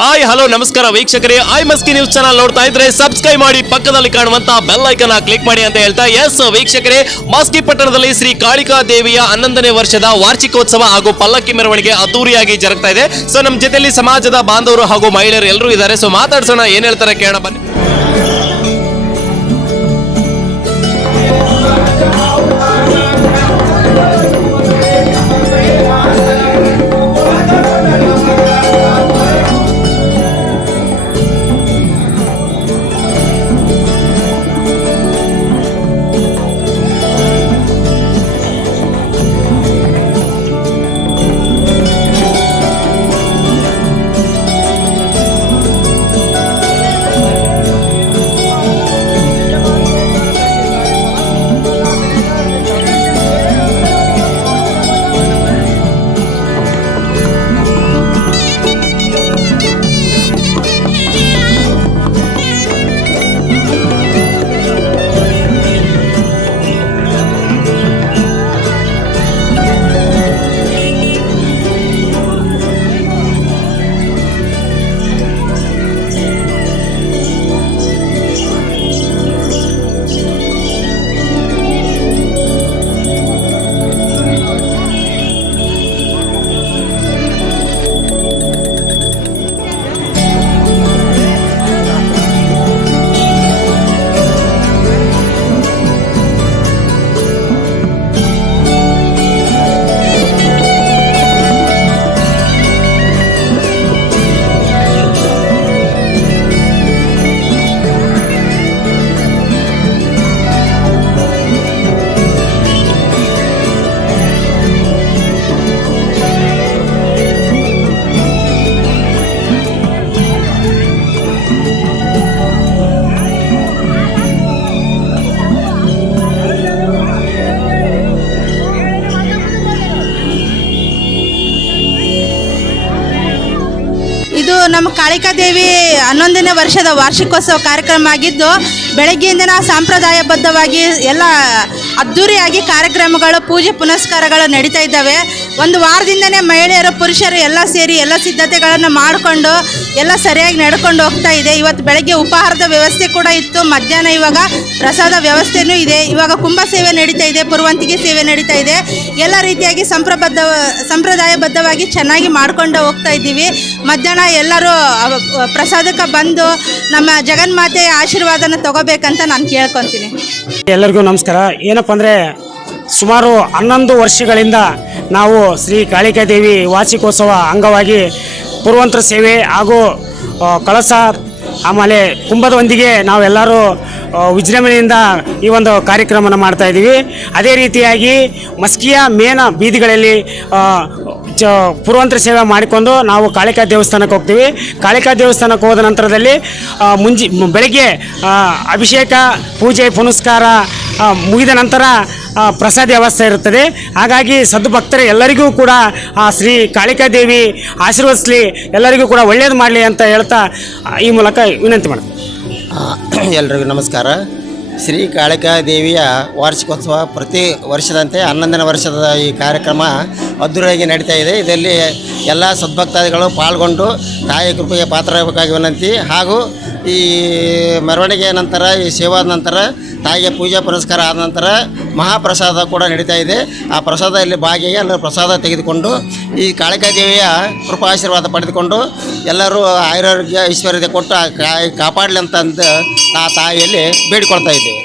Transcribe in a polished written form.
Hi hello ನಮಸ್ಕಾರ ವೀಕ್ಷಕರೇ, I Maski news channel ನೋಡ್ತಾ ಇದ್ರೆ ಸಬ್ಸ್ಕ್ರೈಬ್ ಮಾಡಿ, ಪಕ್ಕದಲ್ಲಿ ಕಾಣುವಂತ ಬೆಲ್ ಐಕನ್ ಕ್ಲಿಕ್ ಮಾಡಿ ಅಂತ ಹೇಳ್ತಾ ವೀಕ್ಷಕರೇ, ಮಸ್ಕಿ ಪಟ್ಟಣದಲ್ಲಿ ಶ್ರೀ ಕಾಳಿಕಾ ದೇವಿಯ 11ನೇ ವರ್ಷದ ವಾರ್ಷಿಕೋತ್ಸವ ಹಾಗೂ ಪಲ್ಲಕ್ಕಿ ಮೆರವಣಿಗೆ ಅದ್ದೂರಿಯಾಗಿ ಜರುಗ್ತಾ ಇದೆ. ಸೊ ನಮ್ಮ ಜೊತೆಯಲ್ಲಿ ಸಮಾಜದ ಬಾಂಧವರು ಹಾಗೂ ಮಹಿಳೆಯರು ಎಲ್ಲರೂ ಇದ್ದಾರೆ. ಸೊ ಮಾತಾಡ್ಸೋಣ, ಏನ್ ಹೇಳ್ತಾರೆ ಕೇಳೋಣ ಬನ್ನಿ. ನಮ್ಮ ಕಾಳಿಕಾ ದೇವಿ 11ನೇ ವರ್ಷದ ವಾರ್ಷಿಕೋತ್ಸವ ಕಾರ್ಯಕ್ರಮ ಆಗಿದ್ದು, ಬೆಳಗ್ಗೆಯಿಂದ ಸಾಂಪ್ರದಾಯಬದ್ಧವಾಗಿ ಎಲ್ಲ ಅದ್ಧೂರಿಯಾಗಿ ಕಾರ್ಯಕ್ರಮಗಳು, ಪೂಜೆ ಪುನಸ್ಕಾರಗಳು ನಡೀತಾ ಇದ್ದಾವೆ. ಒಂದು ವಾರದಿಂದನೇ ಮಹಿಳೆಯರು ಪುರುಷರು ಎಲ್ಲ ಸೇರಿ ಎಲ್ಲ ಸಿದ್ಧತೆಗಳನ್ನು ಮಾಡಿಕೊಂಡು ಎಲ್ಲ ಸರಿಯಾಗಿ ನಡ್ಕೊಂಡು ಹೋಗ್ತಾ ಇದೆ. ಇವತ್ತು ಬೆಳಗ್ಗೆ ಉಪಹಾರದ ವ್ಯವಸ್ಥೆ ಕೂಡ ಇತ್ತು, ಮಧ್ಯಾಹ್ನ ಇವಾಗ ಪ್ರಸಾದ ವ್ಯವಸ್ಥೆನೂ ಇದೆ. ಇವಾಗ ಕುಂಭ ಸೇವೆ ನಡೀತಾ ಇದೆ, ಪುರುವಂತಿಗೆ ಸೇವೆ ನಡೀತಾ ಇದೆ. ಎಲ್ಲ ರೀತಿಯಾಗಿ ಸಂಪ್ರದಾಯಬದ್ಧವಾಗಿ ಚೆನ್ನಾಗಿ ಮಾಡ್ಕೊಂಡು ಹೋಗ್ತಾ ಇದ್ದೀವಿ. ಮಧ್ಯಾಹ್ನ ಎಲ್ಲರೂ ಪ್ರಸಾದಕ್ಕೆ ಬಂದು ನಮ್ಮ ಜಗನ್ಮಾತೆಯ ಆಶೀರ್ವಾದನ ತಗೋಬೇಕಂತ ನಾನು ಕೇಳ್ಕೊತೀನಿ. ಎಲ್ಲರಿಗೂ ನಮಸ್ಕಾರ. ಏನಪ್ಪ ಅಂದರೆ, ಸುಮಾರು 11 ವರ್ಷಗಳಿಂದ ನಾವು ಶ್ರೀ ಕಾಳಿಕಾ ದೇವಿ ವಾರ್ಷಿಕೋತ್ಸವ ಅಂಗವಾಗಿ ಪುರುವಂತರ ಸೇವೆ ಹಾಗೂ ಕಳಸ ಆಮೇಲೆ ಕುಂಭದೊಂದಿಗೆ ನಾವೆಲ್ಲರೂ ವಿಜೃಂಭಣೆಯಿಂದ ಈ ಒಂದು ಕಾರ್ಯಕ್ರಮನ ಮಾಡ್ತಾಯಿದ್ದೀವಿ. ಅದೇ ರೀತಿಯಾಗಿ ಮಸ್ಕಿಯ ಮೇನ ಬೀದಿಗಳಲ್ಲಿ ಪುರುವಂತರ ಸೇವೆ ಮಾಡಿಕೊಂಡು ನಾವು ಕಾಳಿಕಾ ದೇವಸ್ಥಾನಕ್ಕೆ ಹೋಗ್ತೀವಿ. ಕಾಳಿಕಾ ದೇವಸ್ಥಾನಕ್ಕೆ ಹೋದ ನಂತರದಲ್ಲಿ ಬೆಳಗ್ಗೆ ಅಭಿಷೇಕ, ಪೂಜೆ ಪುನಸ್ಕಾರ ಮುಗಿದ ನಂತರ ಪ್ರಸಾದ ವ್ಯವಸ್ಥೆ ಇರುತ್ತದೆ. ಹಾಗಾಗಿ ಸದ್ಭಕ್ತರು ಎಲ್ಲರಿಗೂ ಕೂಡ ಶ್ರೀ ಕಾಳಿಕಾ ದೇವಿ ಆಶೀರ್ವದಿಸಲಿ, ಎಲ್ಲರಿಗೂ ಕೂಡ ಒಳ್ಳೆಯದು ಮಾಡಲಿ ಅಂತ ಹೇಳ್ತಾ ಈ ಮೂಲಕ ವಿನಂತಿ ಮಾಡ್ತೀನಿ. ಎಲ್ರಿಗೂ ನಮಸ್ಕಾರ. ಶ್ರೀ ಕಾಳಿಕಾ ದೇವಿಯ ವಾರ್ಷಿಕೋತ್ಸವ ಪ್ರತಿ ವರ್ಷದಂತೆ 11ನೇ ವರ್ಷದ ಈ ಕಾರ್ಯಕ್ರಮ ಅದ್ದೂರಿಯಾಗಿ ನಡೀತಾ ಇದೆ. ಇದರಲ್ಲಿ ಎಲ್ಲ ಸದ್ಭಕ್ತಾದಿಗಳು ಪಾಲ್ಗೊಂಡು ತಾಯಿಯ ಕೃಪೆಗೆ ಪಾತ್ರರಾಗಬೇಕಾಗಿ ವಿನಂತಿ. ಹಾಗೂ ಈ ಮೆರವಣಿಗೆಯ ನಂತರ, ಈ ಸೇವಾದ ನಂತರ, ತಾಯಿಗೆ ಪೂಜೆ ಪುನಸ್ಕಾರ ಆದ ನಂತರ ಮಹಾಪ್ರಸಾದ ಕೂಡ ನಡೀತಾ ಇದೆ. ಆ ಪ್ರಸಾದದಲ್ಲಿ ಭಾಗಿಯಾಗಿ ಎಲ್ಲರೂ ಪ್ರಸಾದ ತೆಗೆದುಕೊಂಡು ಈ ಕಾಳಿಕಾ ದೇವಿಯ ಕೃಪಾಶೀರ್ವಾದ ಪಡೆದುಕೊಂಡು ಎಲ್ಲರೂ ಆಯುರಾರೋಗ್ಯ ಐಶ್ವರ್ಯತೆ ಕೊಟ್ಟು ಕಾಪಾಡಲಿ ಅಂತಂದು ನಾ ತಾಯಿಯಲ್ಲಿ ಬೇಡಿಕೊಳ್ತಾ ಇದ್ದೇವೆ.